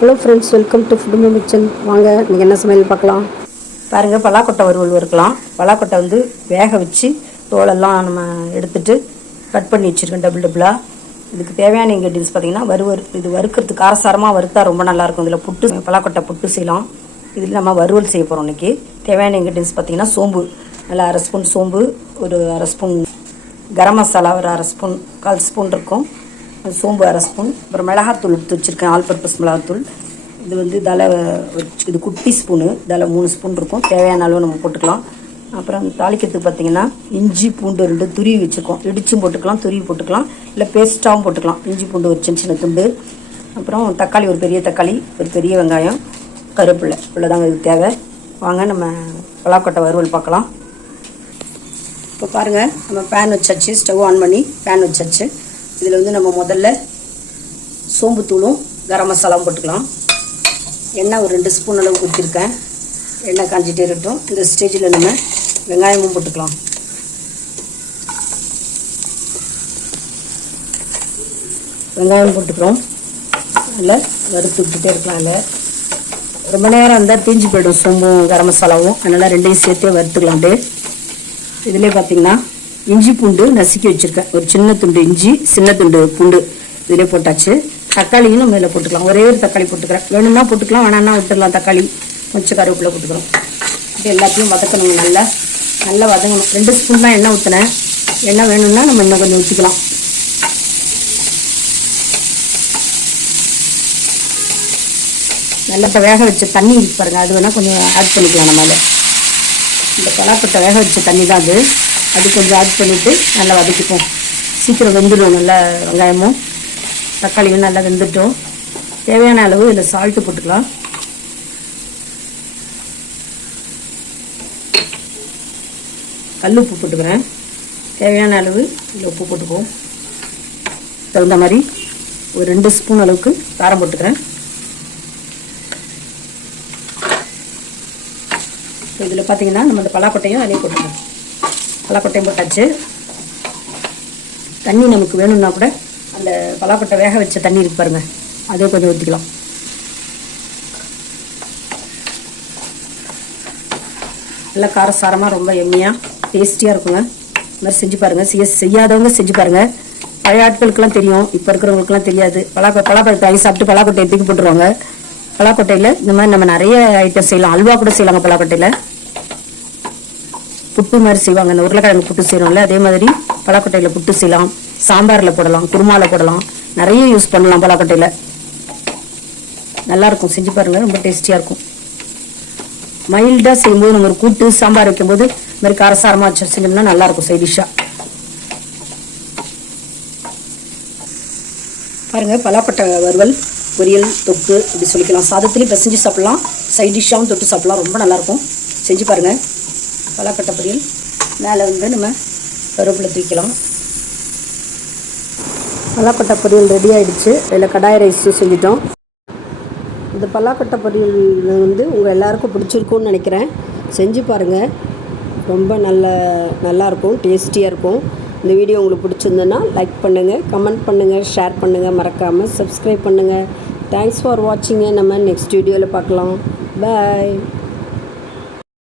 Hello friends welcome to food மிச்சன் வாங்க நீங்கள் என்ன சமையல் பார்க்கலாம்? பாருங்கள் பலாக்கொட்டை வறுவல் வறுக்கலாம் பலாக்கொட்டை வந்து வேக வச்சு தோலெல்லாம் நம்ம எடுத்துட்டு கட் பண்ணி வச்சுருக்கோம் டபுள் டபுளாக இதுக்கு தேவையான இன்க்ரீடியன்ஸ் பார்த்தீங்கன்னா வறுவல் இது வறுக்கிறதுக்கு காரசாரமாக வறுத்தா ரொம்ப நல்லாயிருக்கும் இதில் புட்டு பலாக்கொட்டை புட்டு செய்யலாம். இதில் நம்ம வறுவல் செய்ய போகிறோம் இன்றைக்கி தேவையான இன்க்ரீடியன்ஸ் பார்த்தீங்கன்னா சோம்பு. நல்லா அரை ஸ்பூன் சோம்பு ஒரு அரை ஸ்பூன் கரம் மசாலா ஒரு அரை ஸ்பூன் கால் ஸ்பூன் இருக்கும். சோம்பு அரை ஸ்பூன். அப்புறம் மிளகாத்தூள் எடுத்து வச்சுருக்கேன். ஆல் பர்பஸ் மிளகாத்தூள். இது வந்து தலை வச்சு- இது குட்டி ஸ்பூனு. தலை மூணு ஸ்பூன் இருக்கும். தேவையான அளவு நம்ம போட்டுக்கலாம். அப்புறம் தாளிக்கிறதுக்கு பார்த்தீங்கன்னா இஞ்சி பூண்டு ரெண்டு துருவி வச்சுருக்கோம். இடிச்சும் போட்டுக்கலாம் துருவி போட்டுக்கலாம். இல்லை பேஸ்ட்டாகவும் போட்டுக்கலாம். இஞ்சி பூண்டு ஒரு சின்ன சின்ன துண்டு. அப்புறம் தக்காளி ஒரு பெரிய தக்காளி ஒரு பெரிய வெங்காயம் கருவேப்பிலை. இவ்வளோதாங்க இதுக்கு தேவை. வாங்க நம்ம பலாக்கொட்டை வறுவல் பார்க்கலாம். இப்போ பாருங்கள் நம்ம பேன் வச்சாச்சு. ஸ்டவ் ஆன் பண்ணி பேன் வச்சாச்சு. இதில் வந்து நம்ம முதல்ல சோம்புத்தூளும் கரம் மசாலாவும் போட்டுக்கலாம். எண்ணெய் ஒரு ரெண்டு ஸ்பூன் அளவு ஊற்றிருக்கேன் எண்ணெய் காஞ்சிட்டே இருக்கட்டும். இந்த ஸ்டேஜில் நம்ம வெங்காயமும் போட்டுக்கலாம். வெங்காயம் போட்டுக்கிறோம். நல்லா வறுத்து விட்டுட்டே இருக்கலாம் இல்லை ரொம்ப நேரம் இருந்தால் தீஞ்சு போயிடும் சோம்பும் கரம் மசாலாவும். அதனால் ரெண்டையும் சேர்த்தே வறுத்துக்கலாம் அப்படியே. இதிலே பார்த்தீங்கன்னா இஞ்சி பூண்டு நசுக்கி வச்சுருக்கேன். ஒரு சின்ன துண்டு இஞ்சி சின்ன துண்டு பூண்டு இதிலே போட்டாச்சு. தக்காளியும் நம்ம இதில் போட்டுக்கலாம். ஒரே ஒரு தக்காளி போட்டுக்கிறேன். வேணும்னா போட்டுக்கலாம் வேணாம்னா விட்டுடலாம். தக்காளி கொஞ்சம் கருவேப்பிலை போட்டுக்கிறோம். இது எல்லாத்தையும் வதக்கணும் நல்லா. நல்லா வதங்கணும். ரெண்டு ஸ்பூன் தான் எண்ணெய் ஊற்றினேன் எண்ணெய் வேணும்னா நம்ம இன்னும் கொஞ்சம் ஊற்றிக்கலாம் நல்லா இப்போ வேக வச்ச தண்ணி இருக்கு பாருங்கள் அது வேணால் கொஞ்சம் ஆட் பண்ணிக்கலாம் நம்ம இந்த பலாப்பட்டை வேக வச்ச தண்ணி தான் அது. அது கொஞ்சம் ஆட் பண்ணிவிட்டு நல்லா வதக்கிப்போம். சீக்கிரம் வெந்துடும் நல்லா வெங்காயமும். தக்காளியும் நல்லா வெந்துட்டோம். தேவையான அளவு இதில் சால்ட்டு போட்டுக்கலாம். கல் உப்பு போட்டுக்கிறேன். தேவையான அளவு இதில் உப்பு போட்டுக்குவோம். தகுந்த மாதிரி ஒரு ரெண்டு ஸ்பூன் அளவுக்கு காரம் போட்டுக்கிறேன். இதில் பார்த்தீங்கன்னா நம்ம இந்த பலாக்கொட்டையும் அதிலே போட்டுக்கலாம். பலாக்கொட்டையும் போட்டாச்சு. தண்ணி நமக்கு வேணும்னா கூட அந்த பலாக்கொட்டை வேக வச்ச தண்ணி இருக்கு பாருங்க. அதே கொஞ்சம் ஊற்றிக்கலாம் நல்லா காரசாரமாக ரொம்ப எம்மியாக டேஸ்டியாக இருக்குங்க. இந்த மாதிரி செஞ்சு பாருங்கள் செய்ய செய்யாதவங்க செஞ்சு பாருங்கள் பழைய ஆட்களுக்கெல்லாம் தெரியும். இப்போ இருக்கிறவங்களுக்குலாம் தெரியாது. பலாக்கொ பலாப்பழத்தை வாங்கி சாப்பிட்டு பலாக்கொட்டையை தூக்கி போட்டுருவாங்க. பலாக்கொட்டையில் இந்த மாதிரி நம்ம நிறைய ஐட்டம் செய்யலாம். அல்வா கூட செய்யலாங்க பலாக்கொட்டையில். புட்டு மாதிரி செய்வாங்க. இந்த உருளைக்கிழங்கு புட்டு செய்கிறோம்ல அதே மாதிரி பலாக்கொட்டையில் புட்டு செய்யலாம். சாம்பாரில் போடலாம் குருமாவில் போடலாம். நிறைய யூஸ் பண்ணலாம் பலாக்கொட்டையில். நல்லா இருக்கும் செஞ்சு பாருங்க ரொம்ப டேஸ்டியாக இருக்கும். மைல்டாக செய்யும்போது நம்ம ஒரு கூட்டு சாம்பார் வைக்கும்போது இந்த மாதிரி காரசாரமாக வச்சு செஞ்சோம்னா நல்லா இருக்கும் பாருங்கள் பாருங்க பலாப்பட்டை வறுவல். பொரியல் தொக்கு இப்படி சொல்லிக்கலாம். சாதத்துலேயும் பிசைஞ்சு சாப்பிட்லாம். சைட் டிஷ்ஷாகவும் தொட்டு சாப்பிட்லாம். ரொம்ப நல்லாயிருக்கும் செஞ்சு பாருங்கள் பலாக்கட்டை பொரியல். மேலே வந்து நம்ம கருவேப்பிலை தூக்கலாம் பலாக்கொட்டை பொரியல் ரெடி ஆகிடுச்சு இதில் கடாய் ரைஸும் செஞ்சிட்டோம். இந்த பலாக்கொட்டை பொரியல் வந்து உங்கள் எல்லாருக்கும் பிடிச்சிருக்கும்னு நினைக்கிறேன். செஞ்சு பாருங்கள் ரொம்ப நல்ல நல்லாயிருக்கும் டேஸ்டியாக இருக்கும். இந்த வீடியோ உங்களுக்கு பிடிச்சிருந்ததுன்னா லைக் பண்ணுங்கள் கமெண்ட் பண்ணுங்கள் ஷேர் பண்ணுங்கள் மறக்காமல் சப்ஸ்கிரைப் பண்ணுங்கள் தேங்க்ஸ் ஃபார் வாட்சிங்க நம்ம நெக்ஸ்ட் வீடியோவில் பார்க்கலாம். பாய்